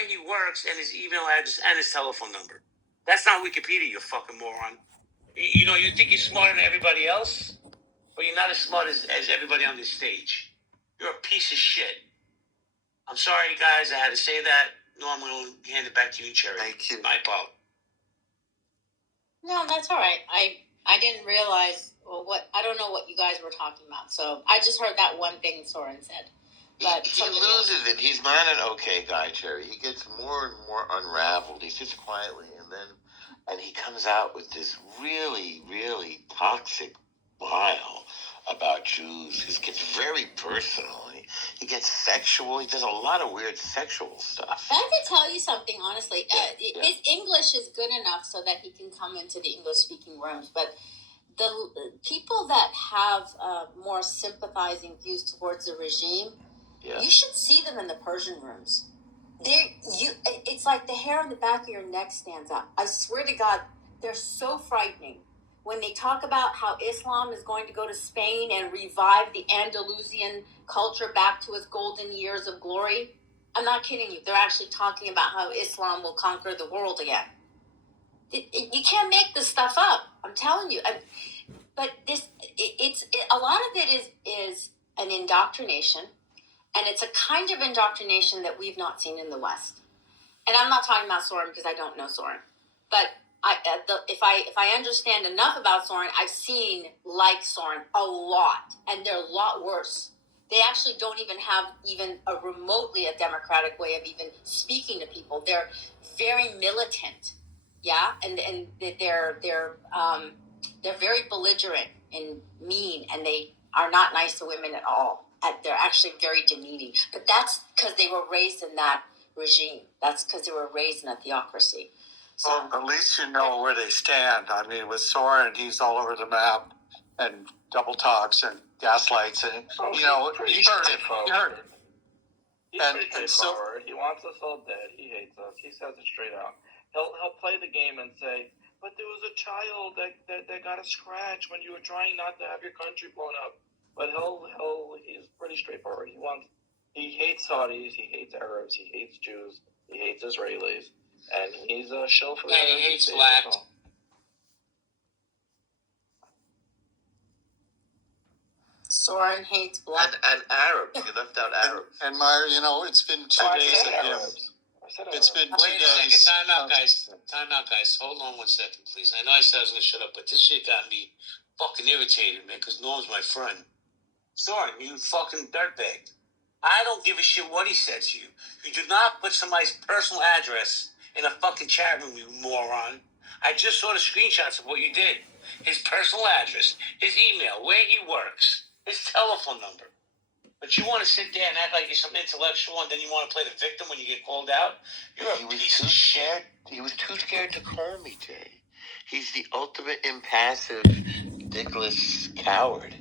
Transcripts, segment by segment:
where he works, and his email address, and his telephone number. That's not Wikipedia, you fucking moron. You know, you think you're smarter than everybody else, but you're not as smart as everybody on this stage. You're a piece of shit. I'm sorry, guys, I had to say that. No, I'm going to hand it back to you, Cherry. Thank you. My fault. No, that's all right. I didn't realize I don't know what you guys were talking about. So I just heard that one thing Soren said. But he loses it. He's not an okay guy, Cherry. He gets more and more unraveled. He sits quietly, and he comes out with this really, really toxic bile about Jews. He gets very personal. He gets sexual. He does a lot of weird sexual stuff. I have to tell you something, honestly. His English is good enough so that he can come into the English-speaking rooms, but the people that have more sympathizing views towards the regime, you should see them in the Persian rooms. It's like the hair on the back of your neck stands up. I swear to God, they're so frightening. When they talk about how Islam is going to go to Spain and revive the Andalusian culture back to its golden years of glory, I'm not kidding you. They're actually talking about how Islam will conquer the world again. You can't make this stuff up. I'm telling you. But a lot of it is an indoctrination, and it's a kind of indoctrination that we've not seen in the West. And I'm not talking about Soren because I don't know Soren, but if I understand enough about Soren, I've seen like Soren a lot, and they're a lot worse. They actually don't even have a remotely a democratic way of even speaking to people. They're very militant, and they're very belligerent and mean, and they are not nice to women at all. They're actually very demeaning. But that's because they were raised in that regime. That's because they were raised in a theocracy. So, well, at least you know where they stand. I mean, with Soren, he's all over the map, and double talks and gaslights, and you heard it. You heard it. He's pretty straightforward. He wants us all dead. He hates us. He says it straight out. He'll play the game and say, "But there was a child that got a scratch when you were trying not to have your country blown up." But he's pretty straightforward. He hates Saudis. He hates Arabs. He hates Jews. He hates Israelis. And he's a shill for he hates black. Soren hates black. And Arabs. You left out Arabs. And Meyer, it's been 2 days of him. It's been 2 days. Time out, guys. Hold on 1 second, please. I know I said I was going to shut up, but this shit got me fucking irritated, man, because Norm's my friend. Soren, you fucking dirtbag. I don't give a shit what he said to you. You do not put somebody's personal address in a fucking chat room, you moron. I just saw the screenshots of what you did. His personal address, his email, where he works, his telephone number. But you want to sit there and act like you're some intellectual, and then you want to play the victim when you get called out? You're a piece of shit. He was too scared to call me, Jay. He's the ultimate impassive, dickless coward.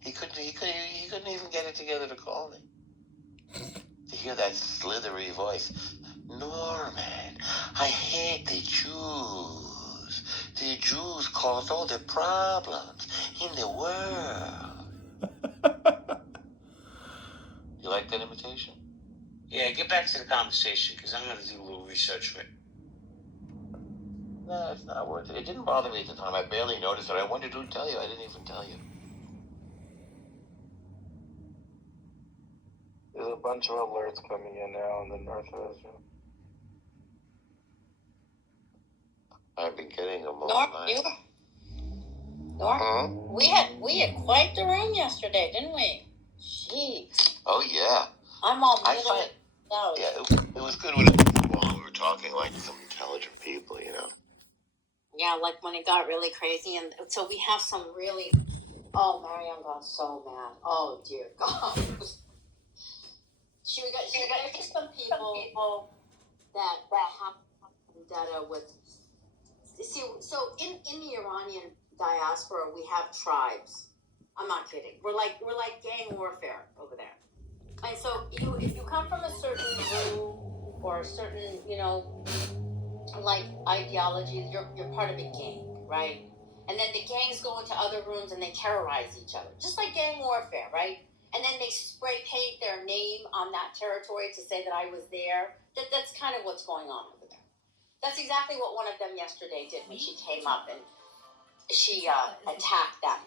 He couldn't even get it together to call me. To hear that slithery voice. Norman, I hate the Jews. The Jews cause all the problems in the world. You like that imitation? Yeah, get back to the conversation, because I'm going to do a little research for it. No, it's not worth it. It didn't bother me at the time. I barely noticed it. I wanted to tell you. I didn't even tell you. There's a bunch of alerts coming in now in the North of Israel. I've been getting them all night. Norm, we had quite the room yesterday, didn't we? Jeez. Oh yeah. I'm all middle. Yeah, it was good when we were talking like some intelligent people, Yeah, like when it got really crazy, and so we have some really. Oh, Mariam got so mad. Oh dear God. She got some people that have data with. See, so in the Iranian diaspora, we have tribes. I'm not kidding. We're like gang warfare over there. And so if you come from a certain group or a certain, like ideology, you're part of a gang, right? And then the gangs go into other rooms and they terrorize each other, just like gang warfare, right? and then they spray paint their name on that territory to say that I was there. That's kind of what's going on over there. That's exactly what one of them yesterday did when she came up and she attacked that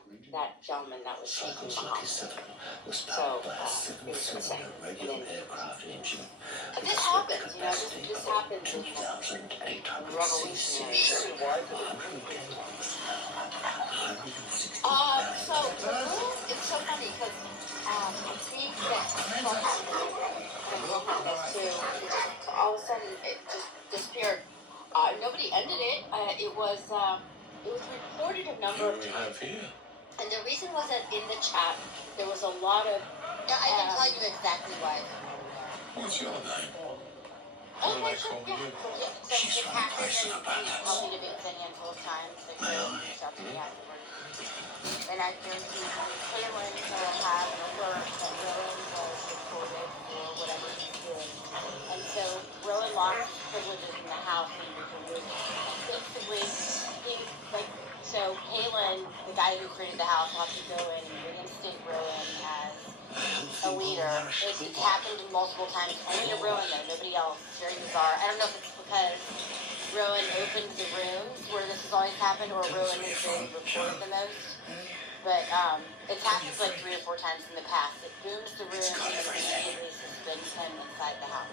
gentleman that was speaking behind. So it was insane. But this happens, this happens in revolutionary. So the room, it's so funny because I think that what happened, and Rohan does too, it just all of a sudden it just disappeared. Nobody ended it. It was reported a number of times. And the reason was that in the chat there was a lot of. Yeah, I can tell you exactly why. What's your name? Okay, sure, yeah. So the hackers and helped me to beat Vinny a couple of times. They reached out to me afterwards. And I guarantee you, Kaylin will have her that Rowan was reported for whatever he did. And so Rowan lost his privileges in the house and was basically, so Kaylin, the guy who created the house, will have to go in and reinstate Rowan as a leader. It's happened multiple times, only to Rowan though, nobody else. It's very bizarre. I don't know if it's because Rowan opens the rooms where this has always happened, or Rowan has been reported the most. But it's happened like 3 or 4 times in the past. It booms the room and immediately suspends him inside the house.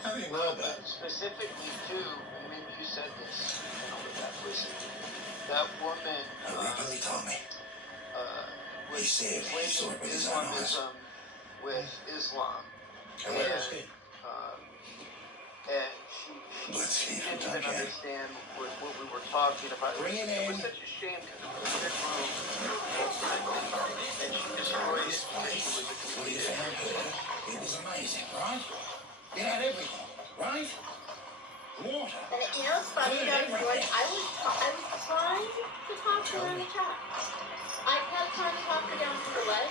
How do you know that? Specifically, too, and maybe you said this, with that person, that woman. Really told me. Was equating Islamism with Islam. And where is he? And she didn't even understand what we were talking about. Bring it It in. was such a shame because it was a big room. And she destroyed it. What do you think? It was amazing, right? It had everything, right? Water. And it's funny, George, I was trying to talk to her in the chat. I kept trying to talk her down to the leg.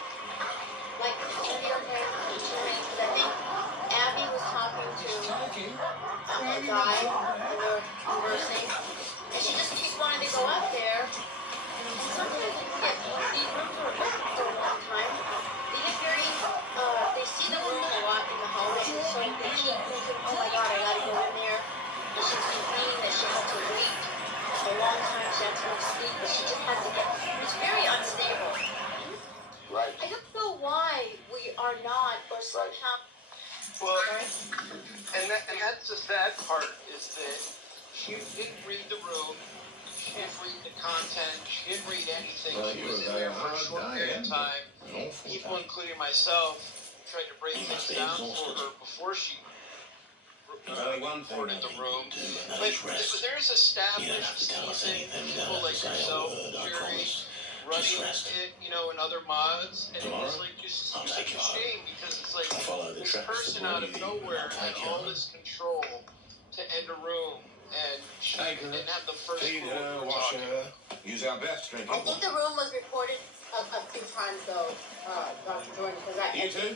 Like, okay, because I think Abby was talking to a guy and they were conversing. And she just keeps wanting to go up there. And sometimes you can get, these rooms are open for a long time. They get very, they see the room a lot in the hallway. And so they keep thinking, oh my God, I gotta go in there. And she's complaining that she had to wait a long time. She had to go to sleep, but she just has to get, it's very unstable. Right. I don't know why we are not, or somehow. Well, and that's the sad part, is that she didn't read the room, she didn't read the content, she didn't read anything. She was in there for a short period of time. People, including myself, tried to break things down for her before she reported the room. But there's established seasoned people like yourself, Jerry, running it, and other mods, and it was like just such a shame because it's like this person out of nowhere had all this control to end a room, and she didn't have the first clue. Use our best drinking. I think the room was reported a few times though, Dr. Jordan, because You too?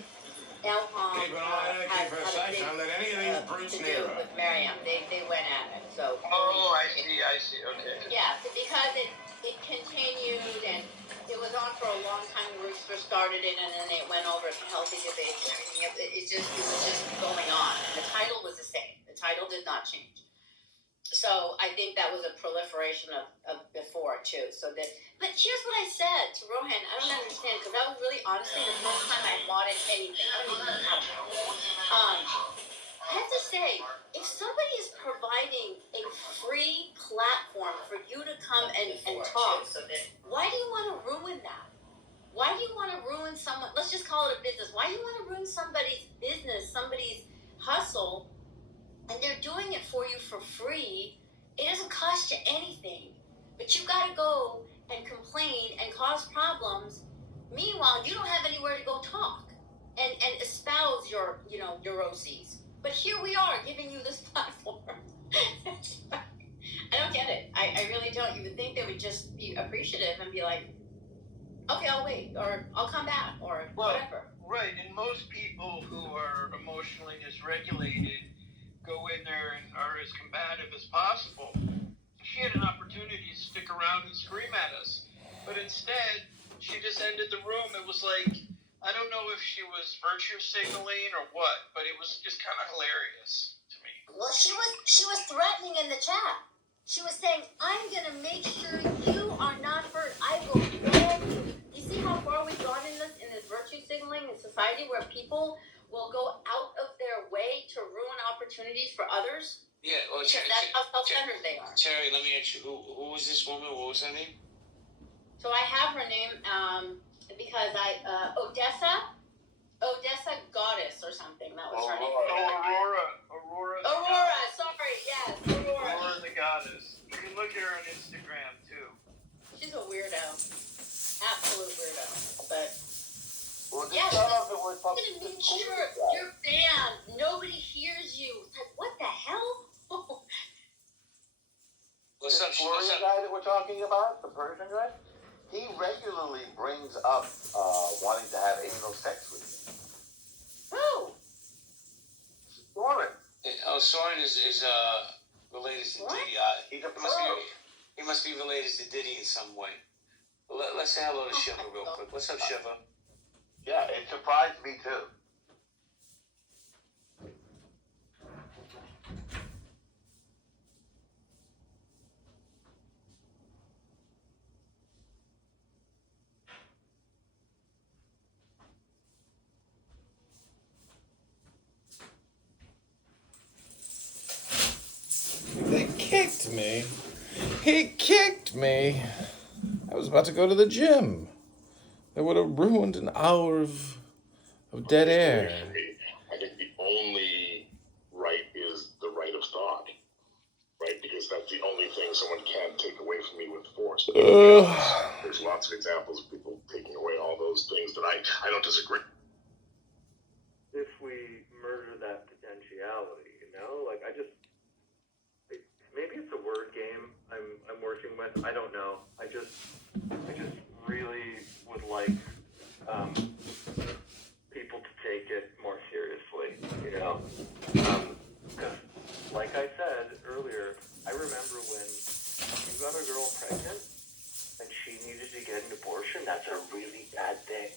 Elham Keep an eye on her, keep her safe, don't let any of these brutes near her. with Miriam. They went at it, so. Oh, I see, okay. Yeah, because it continued and it was on for a long time. Rooster started it and then it went over to healthy debates and everything. It was just going on. And the title was the same. The title did not change. So I think that was a proliferation of before too. But here's what I said to Rohan. I don't understand because that was really honestly the first time I modded anything. I don't even know how. I have to say, if somebody is providing a free platform for you to come and talk, why do you want to ruin that? Why do you want to ruin someone? Let's just call it a business. Why do you want to ruin somebody's business, somebody's hustle? And they're doing it for you for free. It doesn't cost you anything. But you got to go and complain and cause problems. Meanwhile, you don't have anywhere to go talk and espouse your OCs. But here we are giving you this platform. I don't get it. I really don't. You would think they would just be appreciative and be like, okay, I'll wait, or I'll come back, or whatever. Right, and most people who are emotionally dysregulated go in there and are as combative as possible. She had an opportunity to stick around and scream at us, but instead, she just ended the room. It was like, I don't know if she was virtue signaling or what, but it was just kind of hilarious to me. Well, she was threatening in the chat. She was saying, "I'm gonna make sure you are not hurt. I will ban you." You see how far we've gone in this virtue signaling in society, where people will go out of their way to ruin opportunities for others? Yeah, well, Because that's how self-centered they are. Terry, let me ask you, who was this woman? What was her name? So I have her name because Odessa Goddess or something. That was her name. Aurora. Sorry, yes, Aurora. Aurora the Goddess. You can look at her on Instagram too. She's a weirdo, absolute weirdo. But Well, yeah, some of it was I'm gonna make sure you're banned. Nobody hears you. It's like, what the hell? What's the up, Florida guy that we're talking about, the Persian guy, he regularly brings up wanting to have anal sex with you. Who? Soren. Oh, Soren is related to What? Diddy. He must be related to Diddy in some way. Let's say hello to Shiva real quick. What's up, Shiva? Yeah, it surprised me too. They kicked me. He kicked me. I was about to go to the gym. That would have ruined an hour of dead air. I think the only right is the right of thought, right? Because that's the only thing someone can take away from me with force. There's lots of examples of people taking away all those things that I don't disagree. If we murder that potentiality, like maybe it's a word game I'm working with. I don't know. I just really would like people to take it more seriously, because like I said earlier, I remember when you got a girl pregnant and she needed to get an abortion. That's a really bad thing.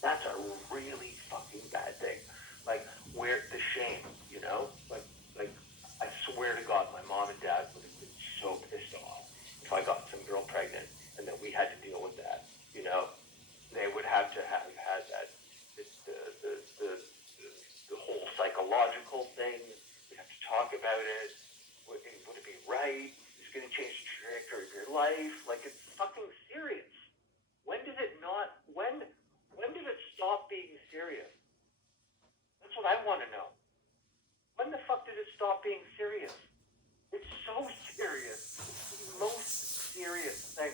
That's a really fucking bad thing. Like, where the shame, like I swear to God, my mom and dad would have been so pissed off if I got some girl pregnant and then we had to deal with that. They would have to have had that the whole psychological thing. We have to talk about it. Would it be right? Is it going to change the trajectory of your life? Like, it's fucking serious. When did it not? When did it stop being serious? That's what I want to know. When the fuck did it stop being serious? It's so serious. It's the most serious thing.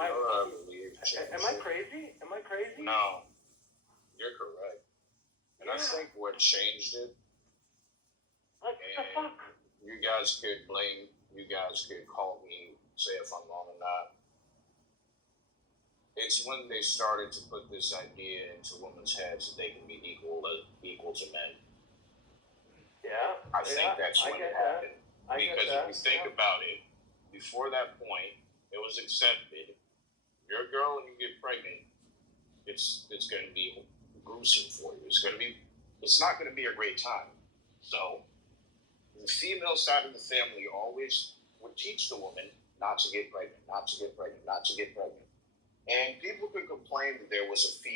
Am I crazy? Am I crazy? No, you're correct. And I think what changed it, What the fuck? you guys could call me, say if I'm wrong or not. It's when they started to put this idea into women's heads that they can be equal to men. Yeah. I think that's when it happened. Because if you think about it, before that point, it was accepted. You're a girl and you get pregnant, it's going to be gruesome for you. It's not going to be a great time. So the female side of the family always would teach the woman not to get pregnant, not to get pregnant, not to get pregnant. And people could complain that there was a fear